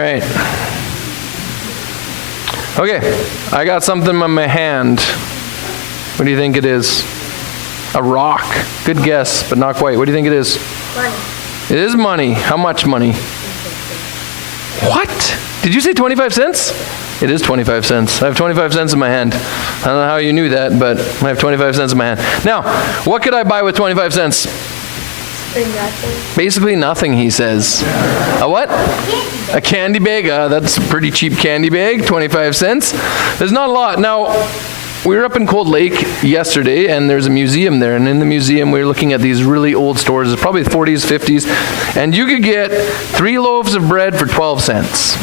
Right. Okay, I got something in my hand. What do you think it is? A rock. Good guess, but not quite. What do you think it is? Money. It is money. How much money? What? Did you say 25 cents? It is 25 cents. I have 25 cents in my hand. I don't know how you knew that, but I have 25 cents in my hand. Now, what could I buy with 25 cents? Nothing. Basically nothing, he says. A what? A candy bag. That's a pretty cheap candy bag, 25 cents. There's not a lot. Now, we were up in Cold Lake yesterday, and there's a museum there. And in the museum, we were looking at these really old stores. It's probably the 40s, 50s. And you could get 3 loaves of bread for 12 cents.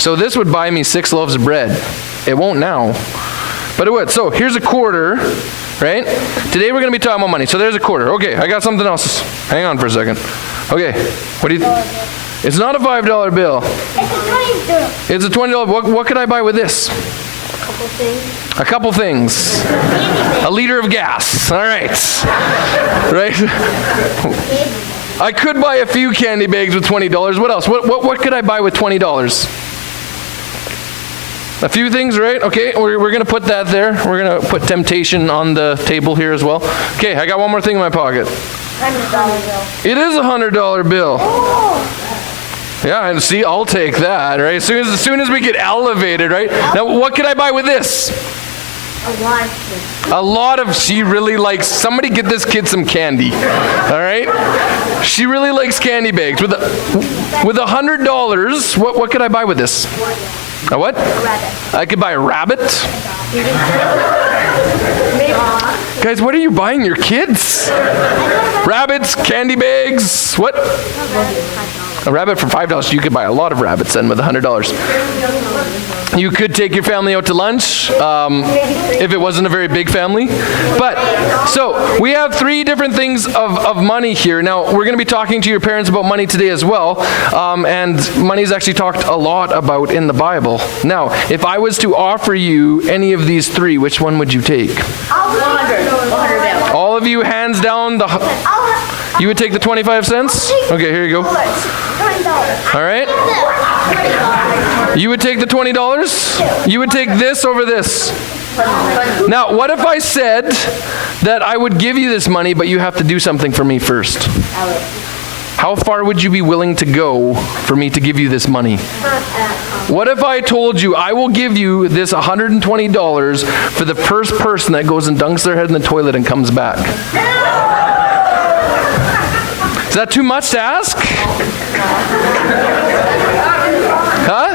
So this would buy me 6 loaves of bread. It won't now, but it would. So here's a quarter, right? Today we're going to be talking about money. So there's a quarter. Okay, I got something else. Hang on for a second. Okay, what do you... It's not a $5 bill. It's a $20. It's a $20. What could I buy with this? A couple things. A liter of gas. All right. Right? I could buy a few candy bags with $20. What else? What could I buy with $20? A few things, right? Okay, we're going to put that there. We're going to put temptation on the table here as well. Okay, I got one more thing in my pocket. $100 bill. It is a $100 bill. Oh. Yeah, and see, I'll take that, right? As soon as we get elevated, right? Now, what can I buy with this? A lot of things. A lot of, she really likes, somebody get this kid some candy, all right? She really likes candy bags. With $100, what could I buy with this? A what? A rabbit. I could buy a rabbit. Guys, what are you buying your kids? Rabbits, candy bags, what? A rabbit for $5. You could buy a lot of rabbits then with $100. You could take your family out to lunch if it wasn't a very big family. But, so, we have 3 different things of money here. Now, we're going to be talking to your parents about money today as well. And money is actually talked a lot about in the Bible. Now, if I was to offer you any of these 3, which one would you take? 100. All of you, hands down, you would take the 25 cents? Okay, here you go. All right. You would take the $20? You would take this over this. Now, what if I said that I would give you this money, but you have to do something for me first? How far would you be willing to go for me to give you this money? What if I told you I will give you this $120 for the first person that goes and dunks their head in the toilet and comes back? Is that too much to ask? Huh?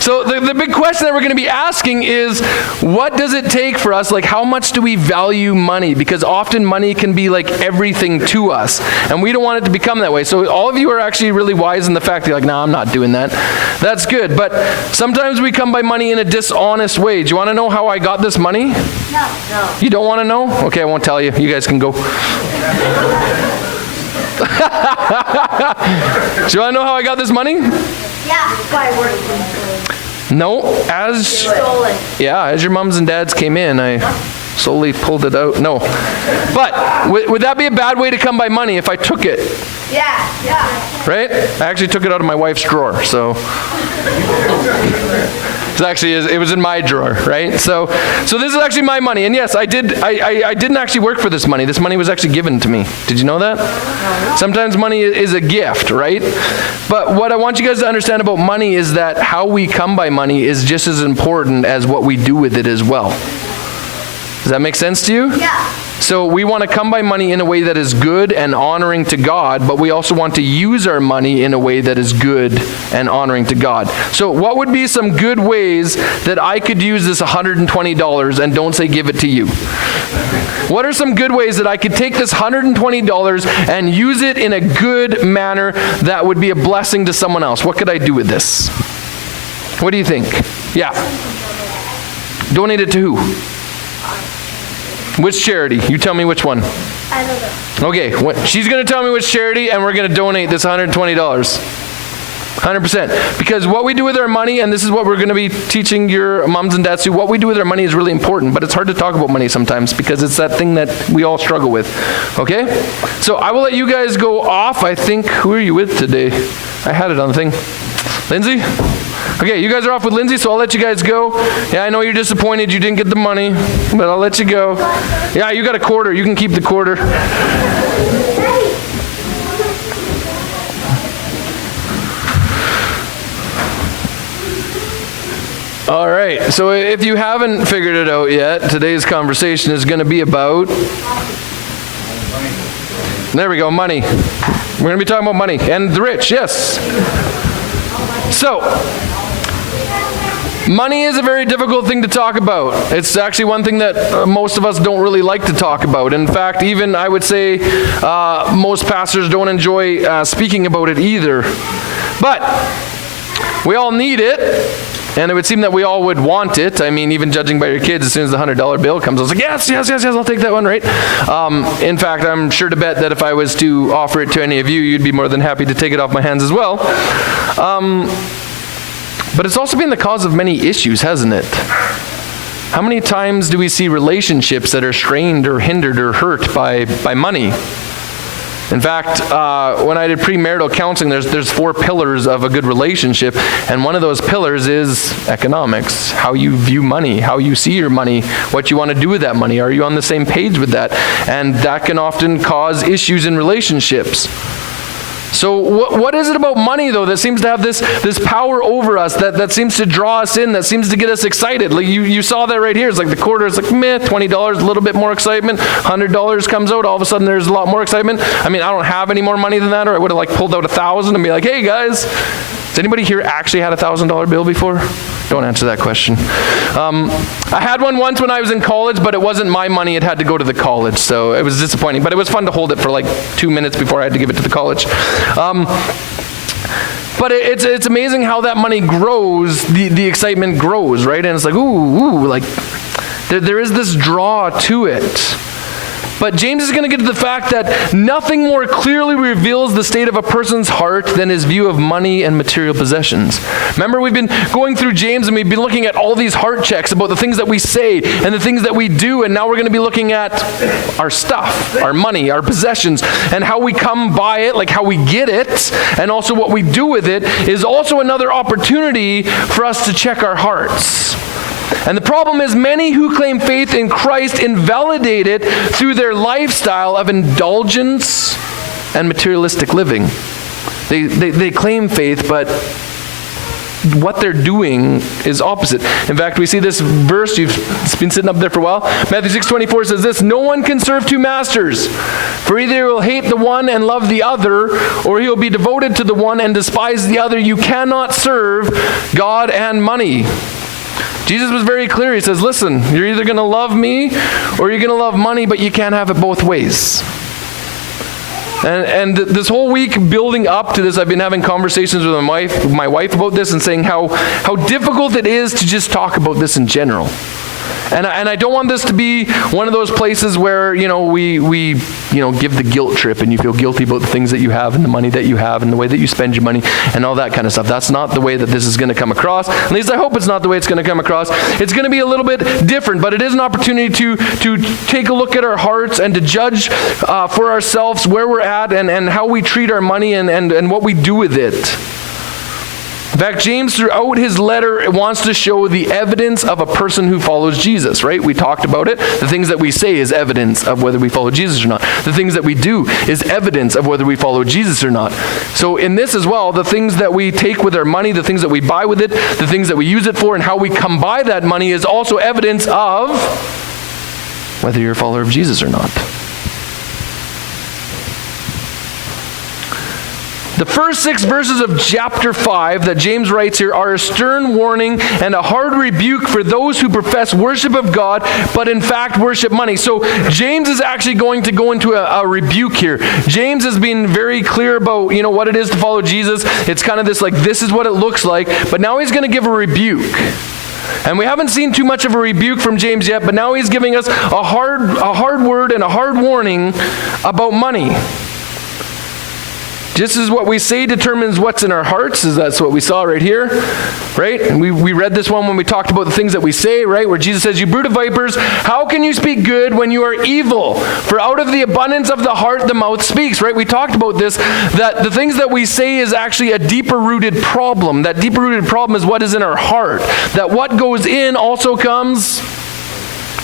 So the big question that we're going to be asking is, what does it take for us? Like, how much do we value money? Because often money can be like everything to us, and we don't want it to become that way. So all of you are actually really wise in the fact that you're like, no, I'm not doing that. That's good. But sometimes we come by money in a dishonest way. Do you want to know how I got this money? No. You don't want to know? Okay, I won't tell you. You guys can go. Do you want to know how I got this money? Yeah, by working. No, as your moms and dads came in, I slowly pulled it out. No, but would that be a bad way to come by money if I took it? Yeah. Right? I actually took it out of my wife's drawer, so it was in my drawer, right? So this is actually my money, and yes, I didn't actually work for this money. This money was actually given to me. Did you know that? Sometimes money is a gift, right? But what I want you guys to understand about money is that how we come by money is just as important as what we do with it as well. Does that make sense to you? Yeah. So we want to come by money in a way that is good and honoring to God, but we also want to use our money in a way that is good and honoring to God. So what would be some good ways that I could use this $120 and don't say give it to you? What are some good ways that I could take this $120 and use it in a good manner that would be a blessing to someone else? What could I do with this? What do you think? Yeah. Donate it to who? Which charity? You tell me which one. I don't know. Okay, she's going to tell me which charity, and we're going to donate this $120. 100%. Because what we do with our money, and this is what we're going to be teaching your moms and dads to, what we do with our money is really important, but it's hard to talk about money sometimes because it's that thing that we all struggle with. Okay? So I will let you guys go off. I think, who are you with today? I had it on the thing. Lindsay? Okay, you guys are off with Lindsay, so I'll let you guys go. Yeah, I know you're disappointed you didn't get the money, but I'll let you go. Yeah, you got a quarter. You can keep the quarter. All right, so if you haven't figured it out yet, today's conversation is going to be about, there we go, money. We're going to be talking about money and the rich, yes. So, money is a very difficult thing to talk about. It's actually one thing that most of us don't really like to talk about. In fact, even I would say most pastors don't enjoy speaking about it either. But we all need it. And it would seem that we all would want it. I mean, even judging by your kids, as soon as the $100 bill comes, I was like, yes, I'll take that one, right? In fact, I'm sure to bet that if I was to offer it to any of you, you'd be more than happy to take it off my hands as well. But it's also been the cause of many issues, hasn't it? How many times do we see relationships that are strained or hindered or hurt by money? In fact, when I did premarital counseling, there's 4 pillars of a good relationship, and one of those pillars is economics, how you view money, how you see your money, what you want to do with that money. Are you on the same page with that? And that can often cause issues in relationships. So what is it about money, though, that seems to have this power over us, that seems to draw us in, that seems to get us excited? Like you saw that right here. It's like the quarter is like, meh, $20, a little bit more excitement. $100 comes out, all of a sudden there's a lot more excitement. I mean, I don't have any more money than that, or I would have like pulled out $1,000 and be like, hey guys, has anybody here actually had a $1,000 bill before? Don't answer that question. I had one once when I was in college, but it wasn't my money. It had to go to the college, so it was disappointing. But it was fun to hold it for like 2 minutes before I had to give it to the college. But it's amazing how that money grows, the excitement grows, right? And it's like, ooh, like there is this draw to it. But James is going to get to the fact that nothing more clearly reveals the state of a person's heart than his view of money and material possessions. Remember, we've been going through James and we've been looking at all these heart checks about the things that we say and the things that we do, and now we're going to be looking at our stuff, our money, our possessions, and how we come by it, like how we get it, and also what we do with it is also another opportunity for us to check our hearts. And the problem is many who claim faith in Christ invalidate it through their lifestyle of indulgence and materialistic living. They claim faith, but what they're doing is opposite. In fact, we see this verse, it's been sitting up there for a while. Matthew 6:24 says this, no one can serve 2 masters, for either he will hate the one and love the other, or he will be devoted to the one and despise the other. You cannot serve God and money. Jesus was very clear. He says, listen, you're either going to love me or you're going to love money, but you can't have it both ways. And this whole week building up to this, I've been having conversations with my wife about this and saying how difficult it is to just talk about this in general. And I don't want this to be one of those places where, we give the guilt trip and you feel guilty about the things that you have and the money that you have and the way that you spend your money and all that kind of stuff. That's not the way that this is going to come across. At least I hope it's not the way it's going to come across. It's going to be a little bit different, but it is an opportunity to take a look at our hearts and to judge for ourselves where we're at and how we treat our money and what we do with it. In fact, James, throughout his letter, wants to show the evidence of a person who follows Jesus, right? We talked about it. The things that we say is evidence of whether we follow Jesus or not. The things that we do is evidence of whether we follow Jesus or not. So in this as well, the things that we take with our money, the things that we buy with it, the things that we use it for, and how we come by that money is also evidence of whether you're a follower of Jesus or not. The first 6 verses of chapter 5 that James writes here are a stern warning and a hard rebuke for those who profess worship of God, but in fact worship money. So James is actually going to go into a rebuke here. James has been very clear about, what it is to follow Jesus. It's kind of this like, this is what it looks like, but now he's going to give a rebuke. And we haven't seen too much of a rebuke from James yet, but now he's giving us a hard word and a hard warning about money. Just as what we say determines what's in our hearts, as that's what we saw right here, right? And we read this one when we talked about the things that we say, right? Where Jesus says, "You brood of vipers, how can you speak good when you are evil? For out of the abundance of the heart, the mouth speaks," right? We talked about this, that the things that we say is actually a deeper rooted problem. That deeper rooted problem is what is in our heart. That what goes in also comes...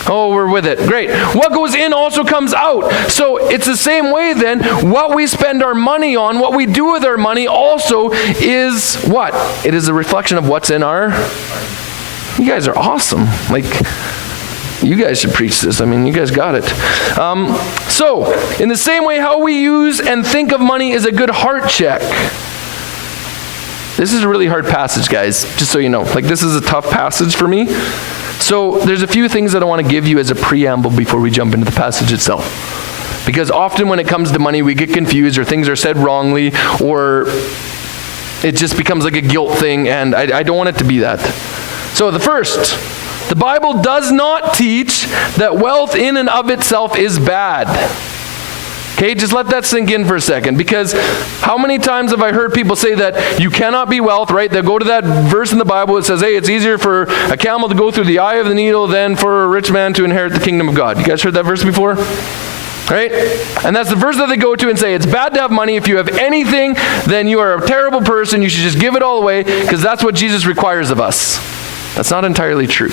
Oh, we're with it. Great. What goes in also comes out. So it's the same way then. What we spend our money on, what we do with our money also is what? It is a reflection of what's in our... You guys are awesome. Like, you guys should preach this. I mean, you guys got it. So, in the same way, how we use and think of money is a good heart check. This is a really hard passage, guys, just so you know. Like, this is a tough passage for me. So there's a few things that I want to give you as a preamble before we jump into the passage itself. Because often when it comes to money, we get confused, or things are said wrongly, or it just becomes like a guilt thing, and I don't want it to be that. So the first, the Bible does not teach that wealth in and of itself is bad. Okay, just let that sink in for a second, because how many times have I heard people say that you cannot be wealth, right? They'll go to that verse in the Bible that says, hey, it's easier for a camel to go through the eye of the needle than for a rich man to inherit the kingdom of God. You guys heard that verse before? Right? And that's the verse that they go to and say, it's bad to have money. If you have anything, then you are a terrible person. You should just give it all away, because that's what Jesus requires of us. That's not entirely true.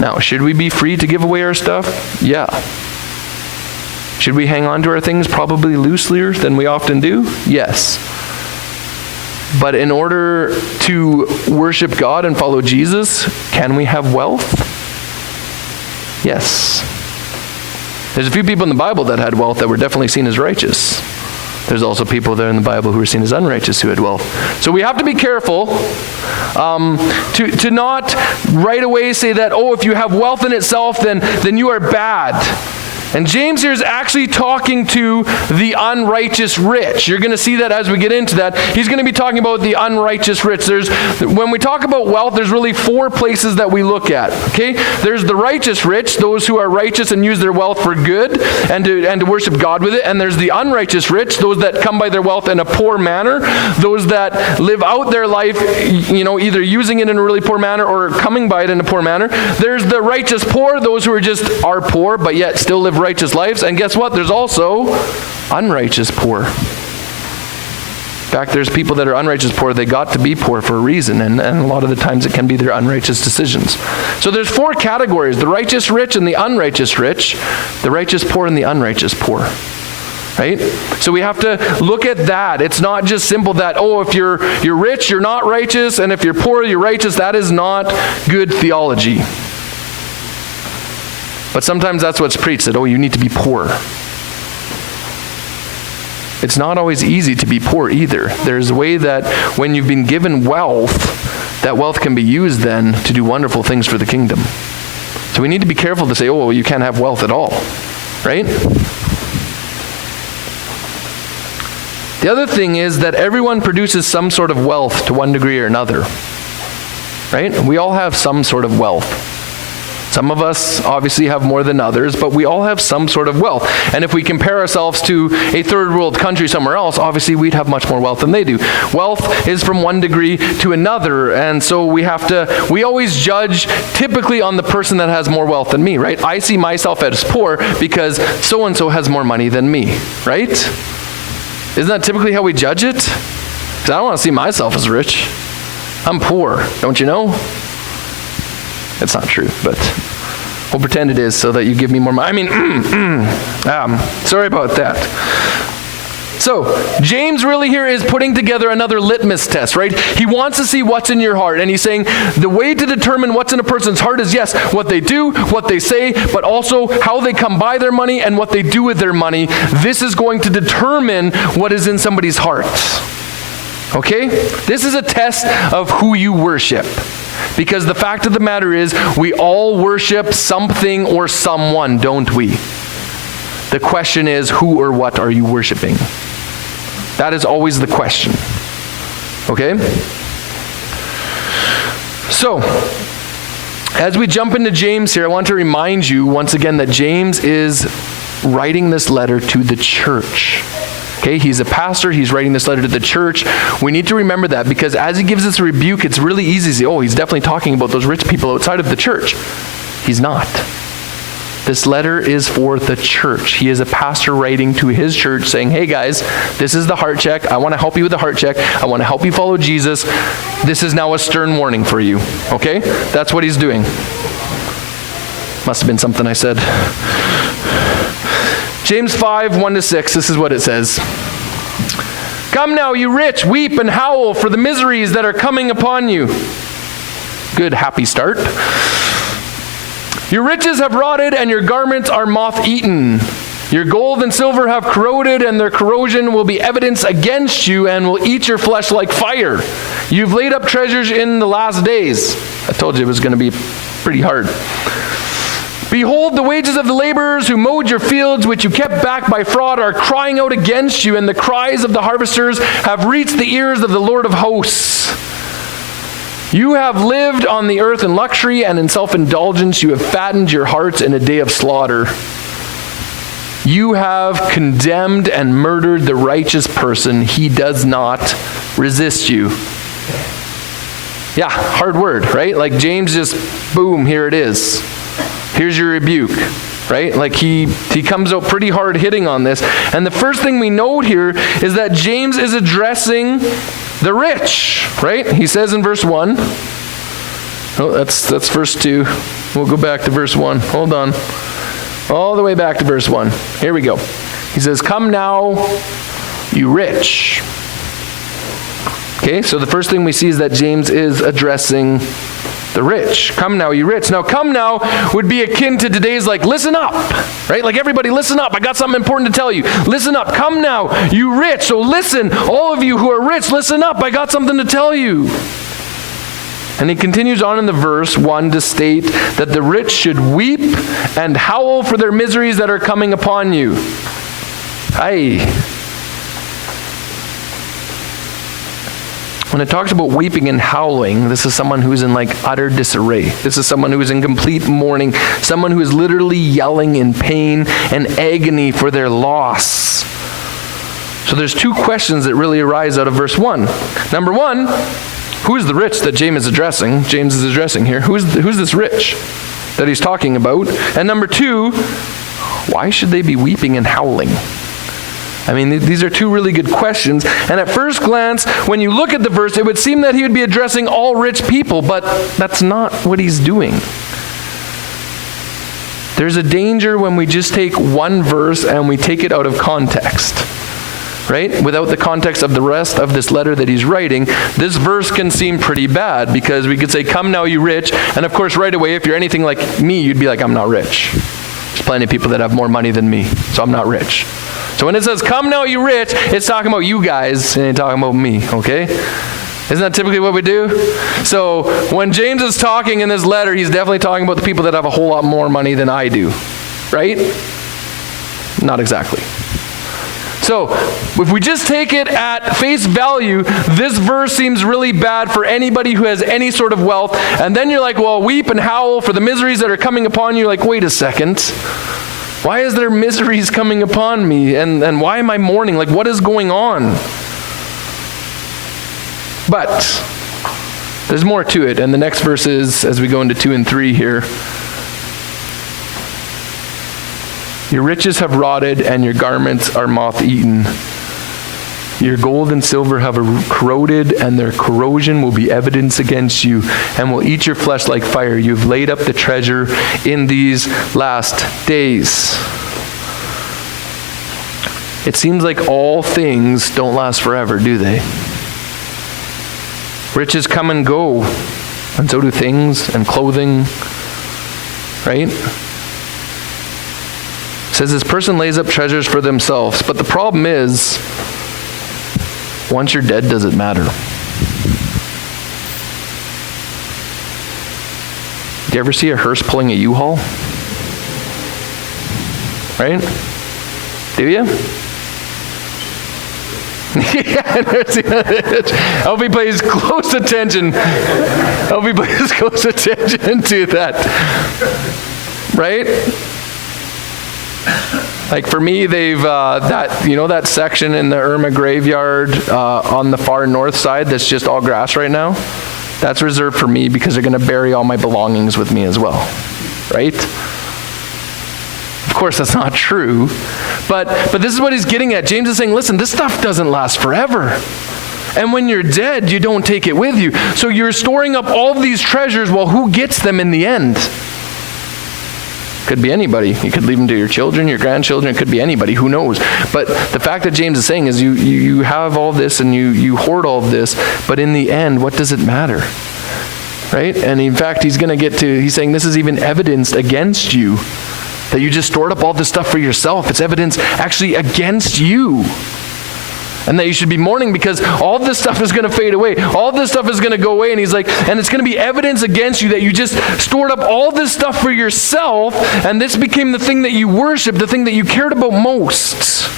Now, should we be free to give away our stuff? Yeah. Should we hang on to our things probably looselier than we often do? Yes. But in order to worship God and follow Jesus, can we have wealth? Yes. There's a few people in the Bible that had wealth that were definitely seen as righteous. There's also people there in the Bible who were seen as unrighteous who had wealth. So we have to be careful to not right away say that, oh, if you have wealth in itself, then you are bad. And James here is actually talking to the unrighteous rich. You're going to see that as we get into that. He's going to be talking about the unrighteous rich. When we talk about wealth, there's really four places that we look at. Okay? There's the righteous rich, those who are righteous and use their wealth for good and to worship God with it. And there's the unrighteous rich, those that come by their wealth in a poor manner, those that live out their life, either using it in a really poor manner or coming by it in a poor manner. There's the righteous poor, those who are poor but yet still live righteous lives. And guess what? There's also unrighteous poor. In fact, there's people that are unrighteous poor. They got to be poor for a reason, and a lot of the times it can be their unrighteous decisions. So there's four categories: the righteous rich and the unrighteous rich, the righteous poor and the unrighteous poor. Right? So we have to look at that. It's not just simple that, oh, if you're rich, you're not righteous, and if you're poor, you're righteous. That is not good theology. But sometimes that's what's preached, that, oh, you need to be poor. It's not always easy to be poor either. There's a way that when you've been given wealth, that wealth can be used then to do wonderful things for the kingdom. So we need to be careful to say, oh, well, you can't have wealth at all. Right? The other thing is that everyone produces some sort of wealth to one degree or another. Right? We all have some sort of wealth. Some of us obviously have more than others, but we all have some sort of wealth. And if we compare ourselves to a third world country somewhere else, obviously we'd have much more wealth than they do. Wealth is from one degree to another, and so we always judge typically on the person that has more wealth than me, right? I see myself as poor because so-and-so has more money than me, right? Isn't that typically how we judge it? Because I don't want to see myself as rich. I'm poor, don't you know? It's not true, but we'll pretend it is so that you give me more money. Sorry about that. So, James really here is putting together another litmus test, right? He wants to see what's in your heart, and he's saying the way to determine what's in a person's heart is, yes, what they do, what they say, but also how they come by their money and what they do with their money. This is going to determine what is in somebody's heart. Okay? This is a test of who you worship. Because the fact of the matter is, we all worship something or someone, don't we? The question is, who or what are you worshiping? That is always the question. Okay? So, as we jump into James here, I want to remind you once again that James is writing this letter to the church. Okay, he's a pastor. He's writing this letter to the church. We need to remember that because as he gives us a rebuke, it's really easy to say, oh, he's definitely talking about those rich people outside of the church. He's not. This letter is for the church. He is a pastor writing to his church saying, hey guys, this is the heart check. I want to help you with the heart check. I want to help you follow Jesus. This is now a stern warning for you. Okay? That's what he's doing. Must have been something I said. James 5, 1-6, this is what it says. Come now, you rich, weep and howl for the miseries that are coming upon you. Good, happy start. Your riches have rotted and your garments are moth-eaten. Your gold and silver have corroded and their corrosion will be evidence against you and will eat your flesh like fire. You've laid up treasures in the last days. I told you it was going to be pretty hard. Behold, the wages of the laborers who mowed your fields, which you kept back by fraud, are crying out against you, and the cries of the harvesters have reached the ears of the Lord of hosts. You have lived on the earth in luxury and in self-indulgence. You have fattened your hearts in a day of slaughter. You have condemned and murdered the righteous person. He does not resist you. Yeah, hard word, right? Like James just, boom, here it is. Here's your rebuke, right? Like he comes out pretty hard hitting on this. And the first thing we note here is that James is addressing the rich, right? He says in verse 1. Oh, that's verse 2. We'll go back to verse 1. Hold on. All the way back to verse 1. Here we go. He says, come now, you rich. Okay, so the first thing we see is that James is addressing the rich. Come now, you rich. Now, come now would be akin to today's like, listen up, right? Like everybody, listen up. I got something important to tell you. Listen up. Come now, you rich. So listen, all of you who are rich, listen up. I got something to tell you. And he continues on in the verse 1 to state that the rich should weep and howl for their miseries that are coming upon you. Aye. When it talks about weeping and howling, this is someone who's in like utter disarray. This is someone who is in complete mourning, someone who is literally yelling in pain and agony for their loss. So there's two questions that really arise out of verse 1. Number 1, who is the rich that James is addressing here? Who's this rich that he's talking about? And number 2, why should they be weeping and howling? I mean, these are two really good questions. And at first glance, when you look at the verse, it would seem that he would be addressing all rich people, but that's not what he's doing. There's a danger when we just take one verse and we take it out of context, right? Without the context of the rest of this letter that he's writing, this verse can seem pretty bad because we could say, come now, you rich. And of course, right away, if you're anything like me, you'd be like, I'm not rich. There's plenty of people that have more money than me, so I'm not rich. So when it says, come now, you rich, it's talking about you guys, and it's talking about me, okay? Isn't that typically what we do? So when James is talking in this letter, he's definitely talking about the people that have a whole lot more money than I do, right? Not exactly. So if we just take it at face value, this verse seems really bad for anybody who has any sort of wealth. And then you're like, well, weep and howl for the miseries that are coming upon you. You're like, wait a second. Why is there miseries coming upon me? And why am I mourning? Like, what is going on? But there's more to it. And the next verses, as we go into 2 and 3 here, your riches have rotted and your garments are moth-eaten. Your gold and silver have corroded, and their corrosion will be evidence against you and will eat your flesh like fire. You've laid up the treasure in these last days. It seems like all things don't last forever, do they? Riches come and go, and so do things and clothing, right? It says this person lays up treasures for themselves, but the problem is, once you're dead, does it matter? Do you ever see a hearse pulling a U-Haul? Right? Do you? Yeah, I hope he pays close attention. I hope he pays close attention to that. Right? Like for me, they've, that section in the Irma graveyard on the far north side that's just all grass right now, that's reserved for me because they're going to bury all my belongings with me as well, right? Of course, that's not true, but this is what he's getting at. James is saying, listen, this stuff doesn't last forever. And when you're dead, you don't take it with you. So you're storing up all of these treasures, well, who gets them in the end? Could be anybody. You could leave them to your children, your grandchildren. It could be anybody. Who knows? But the fact that James is saying is you have all this and you hoard all of this, but in the end, what does it matter? Right? And in fact, he's saying this is even evidenced against you, that you just stored up all this stuff for yourself. It's evidence actually against you. And that you should be mourning because all this stuff is going to fade away. All this stuff is going to go away. And he's like, and it's going to be evidence against you that you just stored up all this stuff for yourself, and this became the thing that you worshiped, the thing that you cared about most.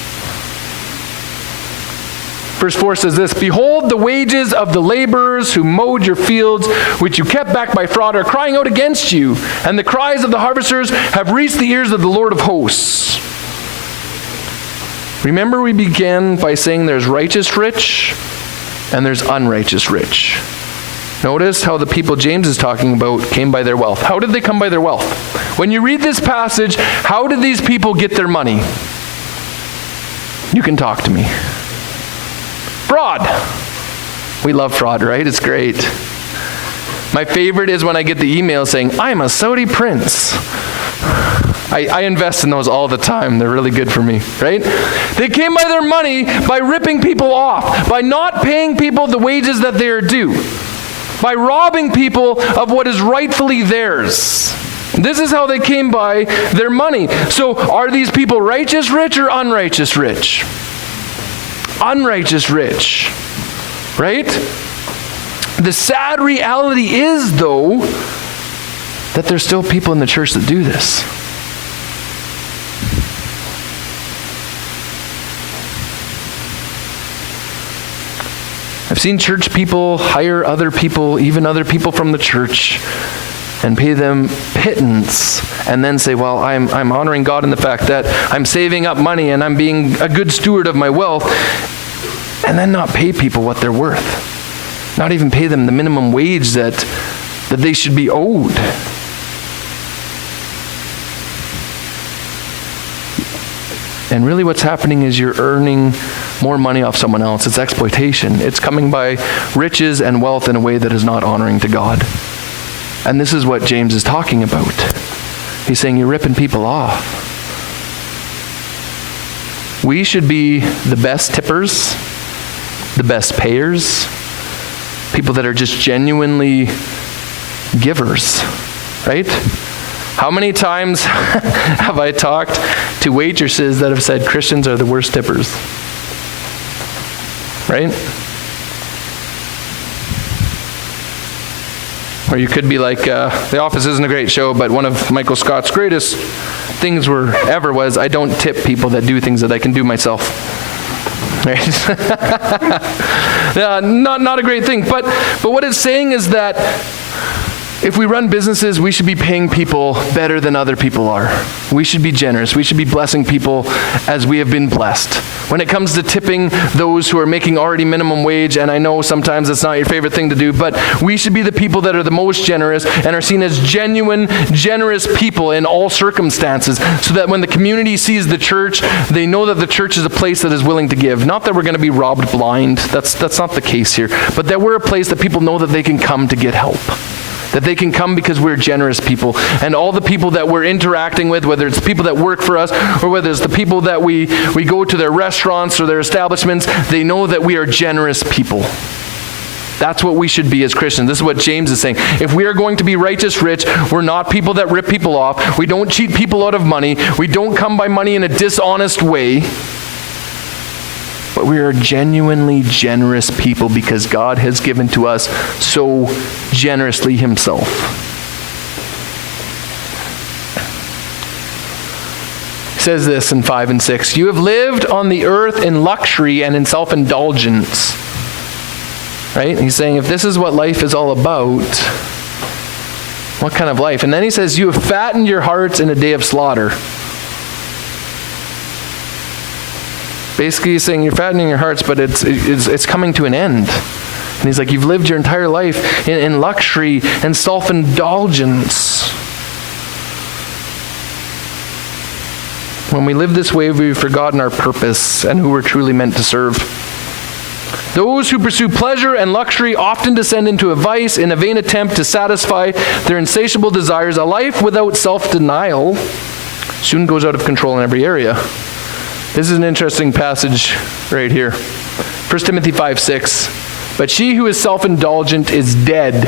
Verse 4 says this, "Behold, the wages of the laborers who mowed your fields, which you kept back by fraud, are crying out against you, and the cries of the harvesters have reached the ears of the Lord of hosts." Remember, we began by saying there's righteous rich and there's unrighteous rich. Notice how the people James is talking about came by their wealth. How did they come by their wealth? When you read this passage, how did these people get their money? You can talk to me. Fraud. We love fraud, right? It's great. My favorite is when I get the email saying, "I'm a Saudi prince." I invest in those all the time. They're really good for me, right? They came by their money by ripping people off, by not paying people the wages that they are due, by robbing people of what is rightfully theirs. This is how they came by their money. So are these people righteous rich or unrighteous rich? Unrighteous rich, right? The sad reality is, though, that there's still people in the church that do this. I've seen church people hire other people, even other people from the church, and pay them pittance, and then say, well, I'm honoring God in the fact that I'm saving up money and I'm being a good steward of my wealth, and then not pay people what they're worth. Not even pay them the minimum wage that they should be owed. And really what's happening is you're earning more money off someone else. It's exploitation. It's coming by riches and wealth in a way that is not honoring to God. And this is what James is talking about. He's saying you're ripping people off. We should be the best tippers, the best payers, people that are just genuinely givers, right? How many times have I talked to waitresses that have said Christians are the worst tippers? Right? Or you could be like, The Office isn't a great show, but one of Michael Scott's greatest things ever was, I don't tip people that do things that I can do myself. Right? Not a great thing. But what it's saying is that if we run businesses, we should be paying people better than other people are. We should be generous. We should be blessing people as we have been blessed. When it comes to tipping those who are making already minimum wage, and I know sometimes it's not your favorite thing to do, but we should be the people that are the most generous and are seen as genuine, generous people in all circumstances, so that when the community sees the church, they know that the church is a place that is willing to give. Not that we're going to be robbed blind. That's not the case here. But that we're a place that people know that they can come to get help. That they can come because we're generous people. And all the people that we're interacting with, whether it's people that work for us or whether it's the people that we go to their restaurants or their establishments, they know that we are generous people. That's what we should be as Christians. This is what James is saying. If we are going to be righteous rich, we're not people that rip people off. We don't cheat people out of money. We don't come by money in a dishonest way. But we are genuinely generous people because God has given to us so generously himself. He says this in 5 and 6. You have lived on the earth in luxury and in self-indulgence. Right? He's saying if this is what life is all about, what kind of life? And then he says you have fattened your hearts in a day of slaughter. Basically, he's saying you're fattening your hearts, but it's coming to an end. And he's like, you've lived your entire life in luxury and self-indulgence. When we live this way, we've forgotten our purpose and who we're truly meant to serve. Those who pursue pleasure and luxury often descend into a vice in a vain attempt to satisfy their insatiable desires. A life without self-denial soon goes out of control in every area. This is an interesting passage right here. 1 Timothy 5:6. But she who is self-indulgent is dead,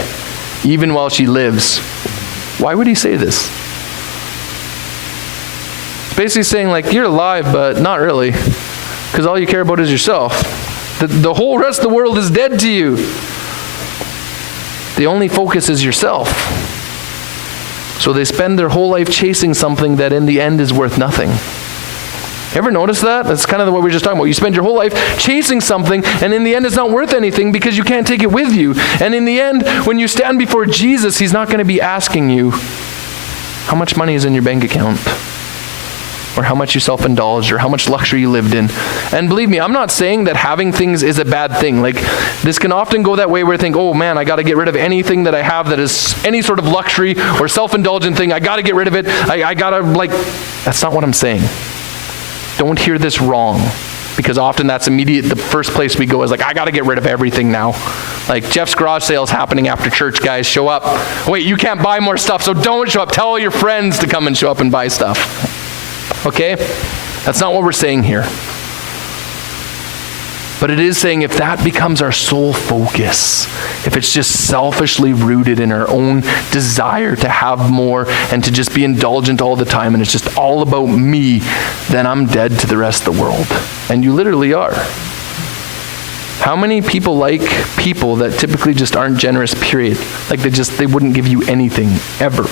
even while she lives. Why would he say this? It's basically saying, like, you're alive, but not really, because all you care about is yourself. The whole rest of the world is dead to you. The only focus is yourself. So they spend their whole life chasing something that in the end is worth nothing. Ever notice that? That's kind of what we were just talking about. You spend your whole life chasing something, and in the end it's not worth anything because you can't take it with you. And in the end, when you stand before Jesus, he's not going to be asking you how much money is in your bank account, or how much you self-indulged, or how much luxury you lived in. And believe me, I'm not saying that having things is a bad thing. Like, this can often go that way where I think, oh man, I got to get rid of anything that I have that is any sort of luxury or self-indulgent thing. I got to get rid of it. I got to, like, that's not what I'm saying. Don't hear this wrong, because often that's the first place we go is like, I got to get rid of everything now. Like, Jeff's garage sale is happening after church, guys. Show up. Wait, you can't buy more stuff, so don't show up. Tell all your friends to come and show up and buy stuff. Okay? That's not what we're saying here. But it is saying if that becomes our sole focus, if it's just selfishly rooted in our own desire to have more and to just be indulgent all the time, and it's just all about me, then I'm dead to the rest of the world. And you literally are. How many people like people that typically just aren't generous, period? Like they wouldn't give you anything, ever.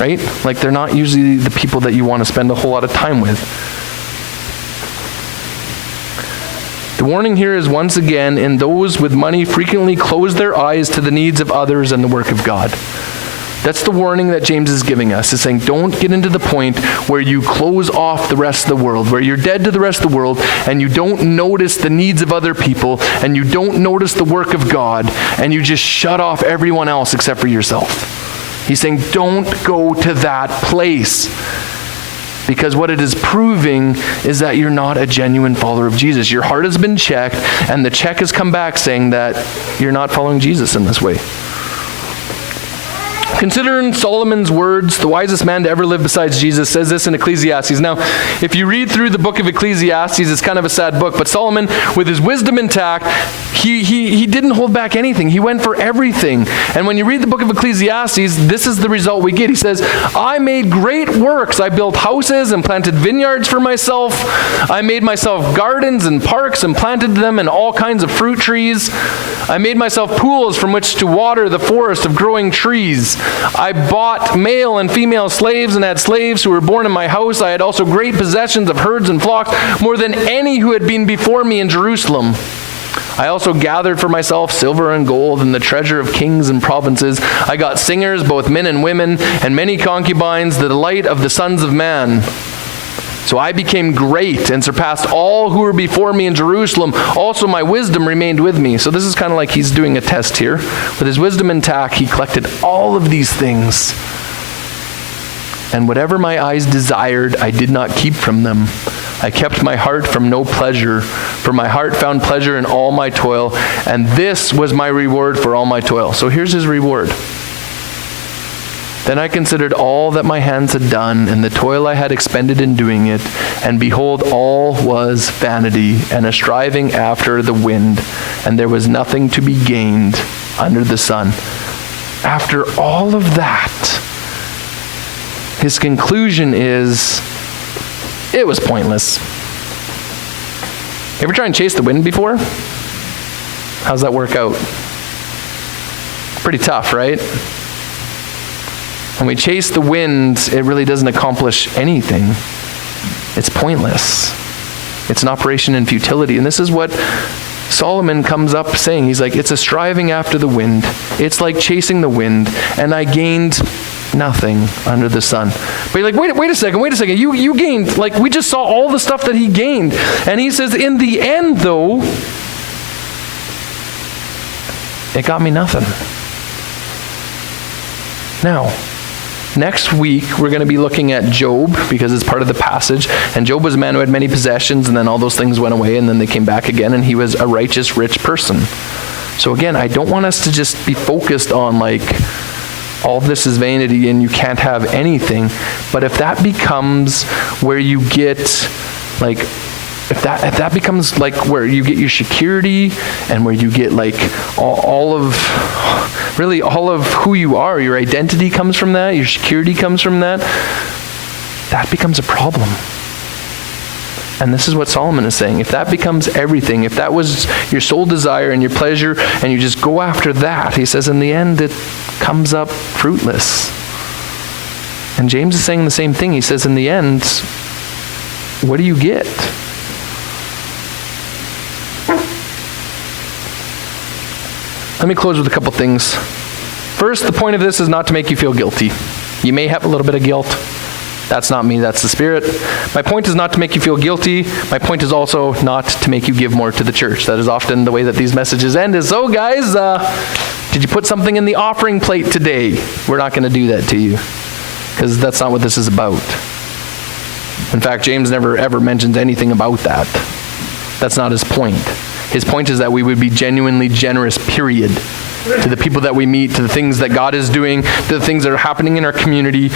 Right? Like, they're not usually the people that you want to spend a whole lot of time with. The warning here is, once again, in those with money frequently close their eyes to the needs of others and the work of God. That's the warning that James is giving us. He's saying, don't get into the point where you close off the rest of the world, where you're dead to the rest of the world, and you don't notice the needs of other people, and you don't notice the work of God, and you just shut off everyone else except for yourself. He's saying, don't go to that place. Because what it is proving is that you're not a genuine follower of Jesus. Your heart has been checked, and the check has come back saying that you're not following Jesus in this way. Considering Solomon's words, the wisest man to ever live besides Jesus says this in Ecclesiastes. Now, if you read through the book of Ecclesiastes, it's kind of a sad book, but Solomon, with his wisdom intact, he didn't hold back anything. He went for everything. And when you read the book of Ecclesiastes, this is the result we get. He says, I made great works. I built houses and planted vineyards for myself. I made myself gardens and parks and planted them and all kinds of fruit trees. I made myself pools from which to water the forest of growing trees. I bought male and female slaves and had slaves who were born in my house. I had also great possessions of herds and flocks, more than any who had been before me in Jerusalem. I also gathered for myself silver and gold and the treasure of kings and provinces. I got singers, both men and women, and many concubines, the delight of the sons of man. So I became great and surpassed all who were before me in Jerusalem. Also my wisdom remained with me. So this is kind of like he's doing a test here. With his wisdom intact, he collected all of these things. And whatever my eyes desired, I did not keep from them. I kept my heart from no pleasure, for my heart found pleasure in all my toil, and this was my reward for all my toil. So here's his reward. Then I considered all that my hands had done and the toil I had expended in doing it, and behold, all was vanity and a striving after the wind, and there was nothing to be gained under the sun. After all of that, his conclusion is, it was pointless. You ever try and chase the wind before? How's that work out? Pretty tough, right? When we chase the wind, it really doesn't accomplish anything. It's pointless. It's an operation in futility. And this is what Solomon comes up saying. He's like, it's a striving after the wind. It's like chasing the wind. And I gained nothing under the sun. But you're like, wait a second. You gained, like we just saw all the stuff that he gained. And he says, in the end though, it got me nothing. Now, next week, we're going to be looking at Job because it's part of the passage. And Job was a man who had many possessions, and then all those things went away, and then they came back again, and he was a righteous, rich person. So again, I don't want us to just be focused on like, all of this is vanity and you can't have anything. But if that becomes where you get like, if that becomes like where you get your security and where you get like all of who you are, your identity comes from that, your security comes from that, that becomes a problem. And this is what Solomon is saying. If that becomes everything, if that was your sole desire and your pleasure and you just go after that, he says in the end it comes up fruitless. And James is saying the same thing. He says in the end, what do you get? Let me close with a couple things. First, the point of this is not to make you feel guilty. You may have a little bit of guilt. That's not me, that's the Spirit. My point is not to make you feel guilty. My point is also not to make you give more to the church. That is often the way that these messages end is, so guys, did you put something in the offering plate today? We're not going to do that to you because that's not what this is about. In fact, James never ever mentions anything about that. That's not his point. His point is that we would be genuinely generous, period, to the people that we meet, to the things that God is doing, to the things that are happening in our community,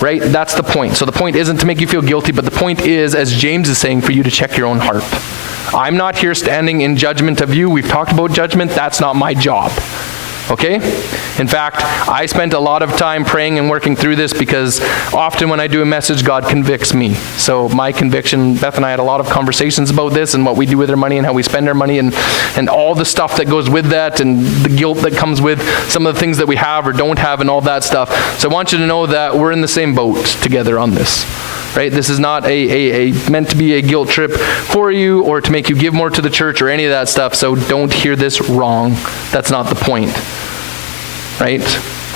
right? That's the point. So the point isn't to make you feel guilty, but the point is, as James is saying, for you to check your own heart. I'm not here standing in judgment of you. We've talked about judgment. That's not my job. Okay? In fact, I spent a lot of time praying and working through this because often when I do a message, God convicts me. So my conviction, Beth and I had a lot of conversations about this and what we do with our money and how we spend our money and all the stuff that goes with that and the guilt that comes with some of the things that we have or don't have and all that stuff. So I want you to know that we're in the same boat together on this. Right? This is not meant to be a guilt trip for you or to make you give more to the church or any of that stuff, so don't hear this wrong. That's not the point. Right?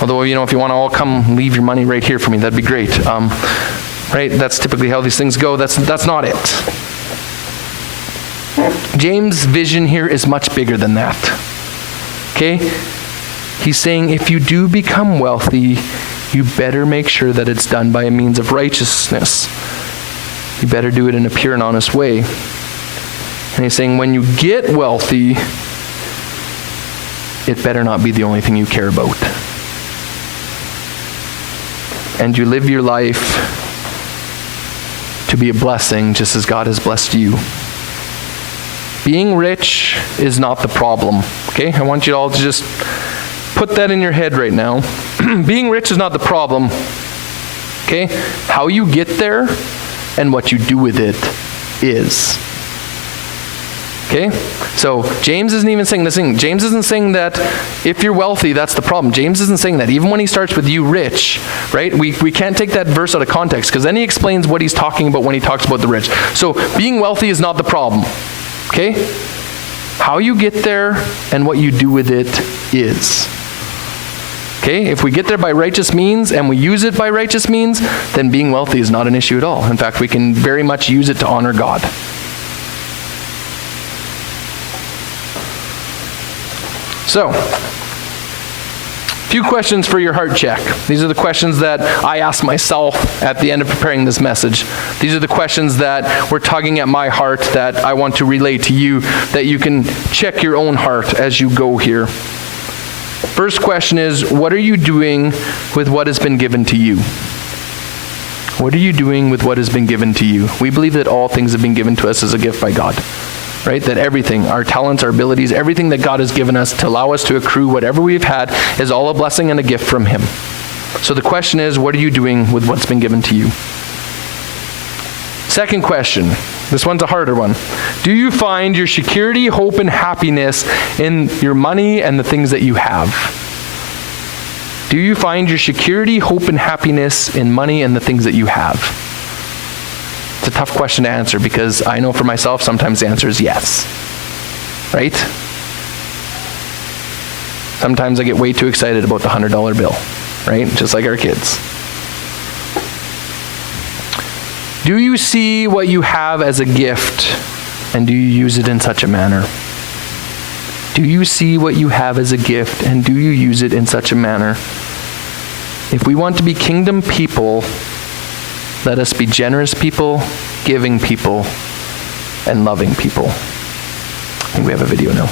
Although, if you want to all come leave your money right here for me, that'd be great. Right? That's typically how these things go. That's not it. James' vision here is much bigger than that. Okay? He's saying if you do become wealthy, you better make sure that it's done by a means of righteousness. You better do it in a pure and honest way. And he's saying when you get wealthy, it better not be the only thing you care about. And you live your life to be a blessing just as God has blessed you. Being rich is not the problem. Okay? I want you all to just put that in your head right now. Being rich is not the problem. Okay? How you get there and what you do with it is. Okay? So James isn't even saying this thing. James isn't saying that if you're wealthy, that's the problem. James isn't saying that. Even when he starts with you rich, right? We can't take that verse out of context because then he explains what he's talking about when he talks about the rich. So being wealthy is not the problem. Okay? How you get there and what you do with it is. Okay, if we get there by righteous means and we use it by righteous means, then being wealthy is not an issue at all. In fact, we can very much use it to honor God. So, a few questions for your heart check. These are the questions that I asked myself at the end of preparing this message. These are the questions that were tugging at my heart that I want to relay to you, that you can check your own heart as you go here. First question is, what are you doing with what has been given to you? What are you doing with what has been given to you? We believe that all things have been given to us as a gift by God, right? That everything, our talents, our abilities, everything that God has given us to allow us to accrue whatever we've had is all a blessing and a gift from Him. So the question is, what are you doing with what's been given to you? Second question. This one's a harder one. Do you find your security, hope, and happiness in your money and the things that you have? Do you find your security, hope, and happiness in money and the things that you have? It's a tough question to answer because I know for myself sometimes the answer is yes. Right? Sometimes I get way too excited about the $100 bill, right? Just like our kids. Do you see what you have as a gift, and do you use it in such a manner? Do you see what you have as a gift, and do you use it in such a manner? If we want to be kingdom people, let us be generous people, giving people, and loving people. I think we have a video now.